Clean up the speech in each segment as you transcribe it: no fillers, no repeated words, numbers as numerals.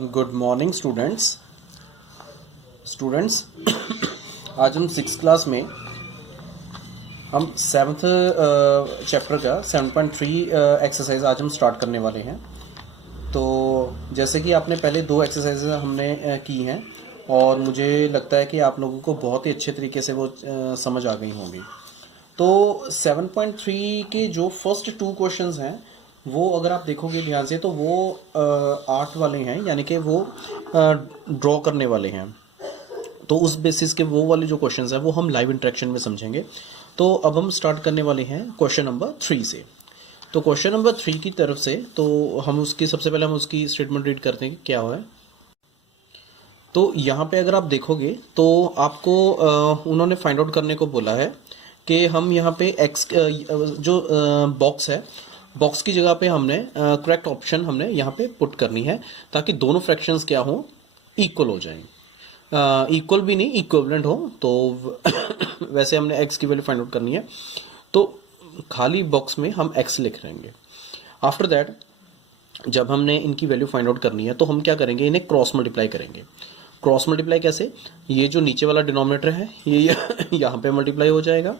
Good morning students. आज हम 6th class में हम 7th चैप्टर का 7.3 एक्सरसाइज आज हम स्टार्ट करने वाले हैं। तो जैसे कि आपने पहले 2 एक्सरसाइज हमने की हैं और मुझे लगता है कि आप लोगों को बहुत ही अच्छे तरीके से वो समझ आ गई होंगी। तो 7.3 के जो फर्स्ट 2 क्वेश्चंस हैं वो अगर आप देखोगे ध्यान से तो वो 8 वाले हैं, यानी कि वो ड्रॉ करने वाले हैं। तो उस बेसिस के वो वाले जो क्वेश्चंस हैं वो हम लाइव इंटरेक्शन में समझेंगे। तो अब हम स्टार्ट करने वाले हैं क्वेश्चन नंबर 3 से। तो क्वेश्चन नंबर 3 की तरफ से तो हम उसकी सबसे पहले हम उसकी स्टेटमेंट रीड करते हैं कि क्या हुआ है। तो यहाँ पे अगर आप देखोगे तो आपको उन्होंने फाइंड आउट करने को बोला है कि हम यहाँ पे एक्स जो बॉक्स है, बॉक्स की जगह पे हमने करेक्ट ऑप्शन हमने यहाँ पे पुट करनी है ताकि दोनों फ्रैक्शंस क्या हो, इक्वल हो जाएं। इक्वल भी नहीं, इक्विवेलेंट हो। तो वैसे हमने एक्स की वैल्यू फाइंड आउट करनी है, तो खाली बॉक्स में हम एक्स लिख लेंगे। आफ्टर दैट जब हमने इनकी वैल्यू फाइंड आउट करनी है तो हम क्या करेंगे, इन्हें क्रॉस मल्टीप्लाई करेंगे। क्रॉस मल्टीप्लाई कैसे, ये जो नीचे वाला डिनोमिनेटर है ये यहाँ पे मल्टीप्लाई हो जाएगा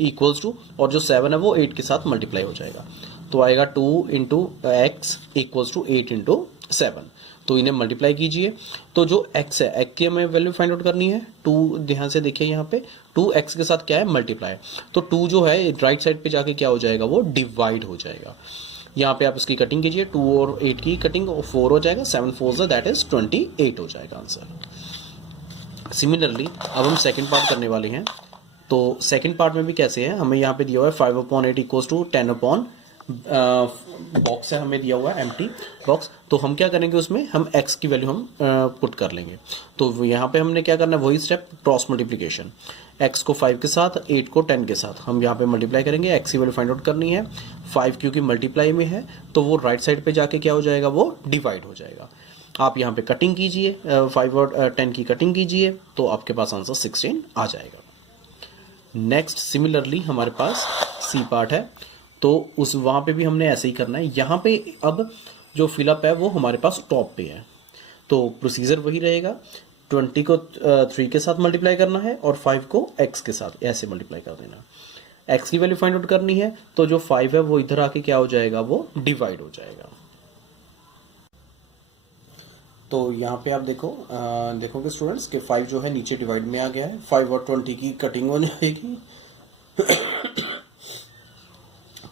इक्वल्स टू, और जो 7 है वो 8 के साथ मल्टीप्लाई हो जाएगा। तो आएगा 2 into x equals to 8 into 7। तो इन्हें मल्टीप्लाई कीजिए। तो जो x है, x की हमें वैल्यू फाइंड आउट करनी है। 2 ध्यान से देखिए यहाँ पे 2x के साथ क्या है, मल्टीप्लाई। तो 2 जो है राइट साइड पे जाके क्या हो जाएगा, वो डिवाइड हो जाएगा। यहाँ पे आप इसकी कटिंग कीजिए, 2 और 8 की कटिंग, 4 हो जाएगा, 7 4 दैट इज 28 हो जाएगा आंसर। सिमिलरली अब हम सेकंड पार्ट करने वाले हैं। तो सेकंड पार्ट में भी कैसे है, हमें यहाँ पे दिया हुआ है 5/8 इक्वल्स टू 10/, बॉक्स है हमें दिया हुआ है एम्प्टी बॉक्स। तो हम क्या करेंगे, उसमें हम x की वैल्यू हम पुट कर लेंगे। तो यहाँ पे हमने क्या करना है, वही स्टेप क्रॉस मल्टीप्लिकेशन। x को 5 के साथ, 8 को 10 के साथ हम यहाँ पे मल्टीप्लाई करेंगे। x की वैल्यू फाइंड आउट करनी है। 5 क्योंकि मल्टीप्लाई में है तो वो राइट साइड पे जाके क्या हो जाएगा, वो डिवाइड हो जाएगा। आप यहाँ पे कटिंग कीजिए, 5 और 10 की कटिंग कीजिए, तो आपके पास आंसर 16 आ जाएगा। नेक्स्ट सिमिलरली हमारे पास सी पार्ट है, तो उस वहाँ पे भी हमने ऐसे ही करना है। यहाँ पे अब जो फिलअप है वो हमारे पास टॉप पे है, तो प्रोसीजर वही रहेगा। 20 को 3 के साथ मल्टीप्लाई करना है और 5 को x के साथ ऐसे मल्टीप्लाई कर देना। x की वैल्यू फाइंड आउट करनी है, तो जो 5 है वो इधर आके क्या हो जाएगा, वो डिवाइड हो जाएगा। तो यहाँ पे आप देखोगे स्टूडेंट्स कि 5 जो है नीचे डिवाइड में आ गया है। 5 और 20 की कटिंग हो जाएगी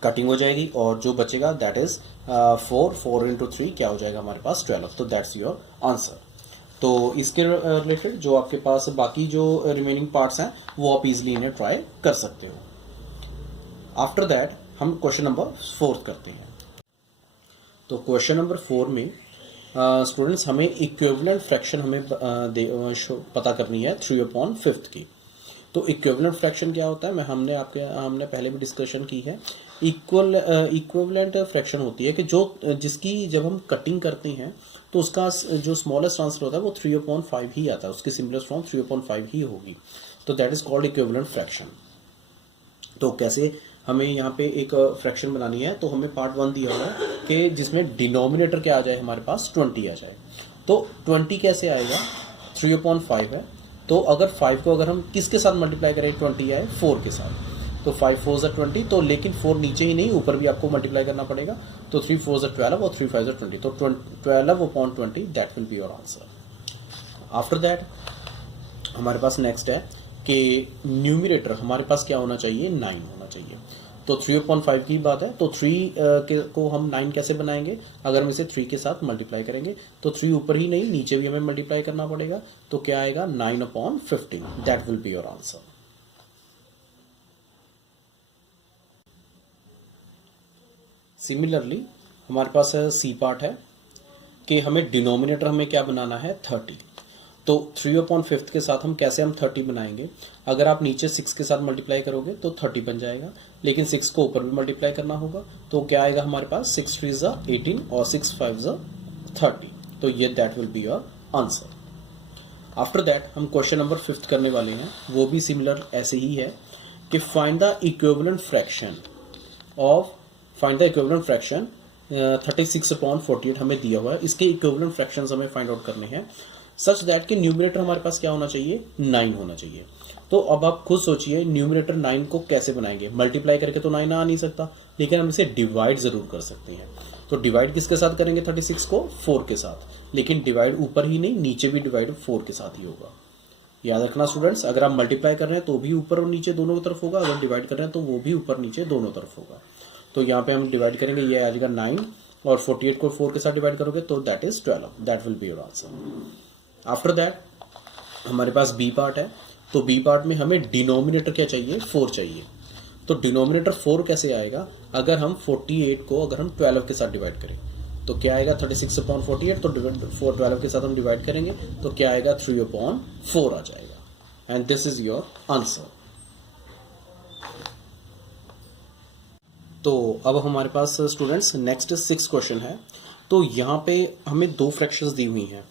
कटिंग हो जाएगी, और जो बचेगा दैट इज 4 इंटू 3 क्या हो जाएगा हमारे पास 12। तो दैट्स योर आंसर। तो इसके रिलेटेड जो आपके पास बाकी जो रिमेनिंग पार्ट्स हैं वो आप इजीली इन्हें ट्राई कर सकते हो। आफ्टर दैट हम क्वेश्चन नंबर 4 करते हैं। तो क्वेश्चन नंबर 4 में स्टूडेंट्स हमें इक्विवेलेंट फ्रैक्शन हमें पता करनी है 3/5 की। तो इक्विवेलेंट फ्रैक्शन क्या होता है, हमने पहले भी डिस्कशन की है। इक्विवेलेंट फ्रैक्शन होती है कि जिसकी जब हम कटिंग करते हैं तो उसका जो स्मॉलेस्ट आंसर होता है वो 3/5 ही आता है, उसकी सिंपलेस्ट फॉर्म 3/5 ही होगी। तो that is called equivalent fraction. तो कैसे हमें यहाँ पे एक फ्रैक्शन बनानी है, तो हमें पार्ट 1 दिया हुआ है कि जिसमें डिनोमिनेटर क्या आ जाए, हमारे पास 20 आ जाए। तो 20 कैसे आएगा, 3/5 है। तो अगर 5 को अगर हम किसके साथ मल्टीप्लाई करें, 20 आए 4 के साथ, तो 5 4 ज़ा 20। तो लेकिन 4 नीचे ही नहीं, ऊपर भी आपको मल्टीप्लाई करना पड़ेगा। तो 3 4 ज़ा 12 और 3 5 ज़ा 20। तो 12/20 that will be your answer. After that हमारे पास नेक्स्ट है कि न्यूमरेटर हमारे पास क्या होना चाहिए, 9 होना चाहिए। तो 3/5 की बात है, तो 3 को हम 9 कैसे बनाएंगे, अगर हम इसे 3 के साथ मल्टीप्लाई करेंगे तो 3 ऊपर ही नहीं नीचे भी हमें मल्टीप्लाई करना पड़ेगा। तो क्या आएगा, 9/15 that will be your answer. Similarly हमारे पास सी पार्ट है कि हमें डिनोमिनेटर हमें क्या बनाना है, 30। तो 3/5 के साथ हम कैसे 30 बनाएंगे, अगर आप नीचे 6 के साथ मल्टीप्लाई करोगे तो 30 बन जाएगा, लेकिन 6 को ऊपर भी मल्टीप्लाई करना होगा। तो क्या आएगा हमारे पास, 6 3 ज़ा 18 और 6 5 ज़ा 30। तो ये that will be your answer. After that हम क्वेश्चन नंबर 5 करने वाले हैं, वो भी सिमिलर ऐसे ही है कि फाइंड द इक्विवेलेंट फ्रैक्शन 36/48 हमें दिया हुआ है, इसके इक्विवेलेंट फ्रैक्शंस हमें फाइंड आउट करने हैं सच दैट कि न्यूमरेटर हमारे पास क्या होना चाहिए, 9 होना चाहिए। तो अब आप खुद सोचिए न्यूमरेटर 9 को कैसे बनाएंगे, मल्टीप्लाई करके तो 9 आ नहीं सकता, लेकिन हम इसे डिवाइड जरूर कर सकते हैं। तो डिवाइड किसके साथ करेंगे 36 को, 4 के साथ, लेकिन डिवाइड ऊपर ही नहीं नीचे भी डिवाइड 4 के साथ ही होगा। याद रखना स्टूडेंट्स, अगर आप मल्टीप्लाई कर रहे हैं तो भी ऊपर और नीचे दोनों तरफ होगा, अगर डिवाइड कर रहे हैं तो वो भी ऊपर नीचे दोनों तरफ होगा। तो यहाँ पे हम डिवाइड करेंगे, ये आ जाएगा 9 और 48 को 4 के साथ डिवाइड करोगे तो that is 12, that will be your answer. After that हमारे पास बी पार्ट है, तो बी पार्ट में हमें डिनोमिनेटर क्या चाहिए, 4 चाहिए। तो डिनोमिनेटर 4 कैसे आएगा, अगर हम 48 को अगर हम 12 के साथ डिवाइड करें तो क्या आएगा 36/48, तो 12 के साथ हम डिवाइड करेंगे तो क्या आएगा 3/4 आ जाएगा। And this is your answer. तो अब हमारे पास स्टूडेंट्स नेक्स्ट 6 क्वेश्चन है। तो यहाँ पे हमें 2 फ्रैक्शंस दी हुई हैं,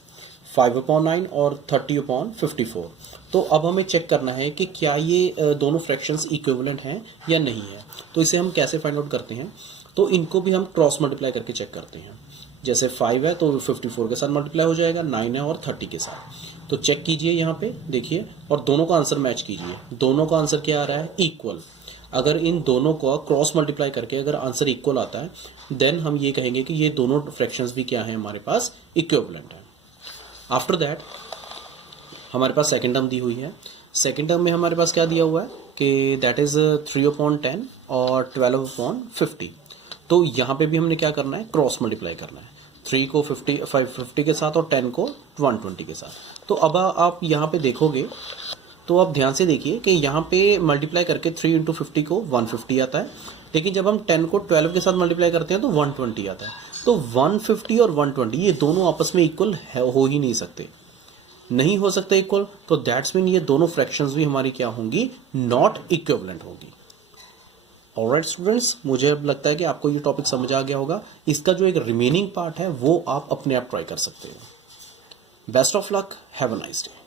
5/9 और 30/54। तो अब हमें चेक करना है कि क्या ये दोनों फ्रैक्शंस इक्विवेलेंट हैं या नहीं है। तो इसे हम कैसे फाइंड आउट करते हैं, तो इनको भी हम क्रॉस मल्टीप्लाई करके चेक करते हैं। जैसे 5 है तो 54 के साथ मल्टीप्लाई हो जाएगा, 9 है और 30 के साथ। तो चेक कीजिए यहाँ पे देखिए और दोनों का आंसर मैच कीजिए, दोनों का आंसर क्या आ रहा है, इक्वल। अगर इन दोनों को क्रॉस मल्टीप्लाई करके अगर आंसर इक्वल आता है देन हम ये कहेंगे कि ये दोनों फ्रैक्शंस भी क्या है, हमारे पास इक्विवेलेंट है। आफ्टर दैट हमारे पास सेकेंड टर्म दी हुई है। सेकेंड टर्म में हमारे पास क्या दिया हुआ है कि दैट इज 3/10 और 12/50। तो यहाँ पे भी हमने क्या करना है, क्रॉस मल्टीप्लाई करना है, 3 को 50 के साथ और 10 को 120 के साथ। तो अब आप यहाँ पे देखोगे तो आप ध्यान से देखिए कि यहाँ पे मल्टीप्लाई करके 3 × 50 को 150 आता है, लेकिन जब हम 10 को 12 के साथ मल्टीप्लाई करते हैं तो 120 आता है। तो 150 और 120 ये दोनों आपस में इक्वल हो ही नहीं सकते, नहीं हो सकते इक्वल। तो दैट्स मीन ये दोनों फ्रैक्शंस भी हमारी क्या होंगी, नॉट इक्विवेलेंट होगी। ऑलराइट स्टूडेंट्स, मुझे अब लगता है कि आपको ये टॉपिक समझ आ गया होगा। इसका जो एक रिमेनिंग पार्ट है वो आप अपने आप ट्राई कर सकते हो। Best of luck, have a nice day.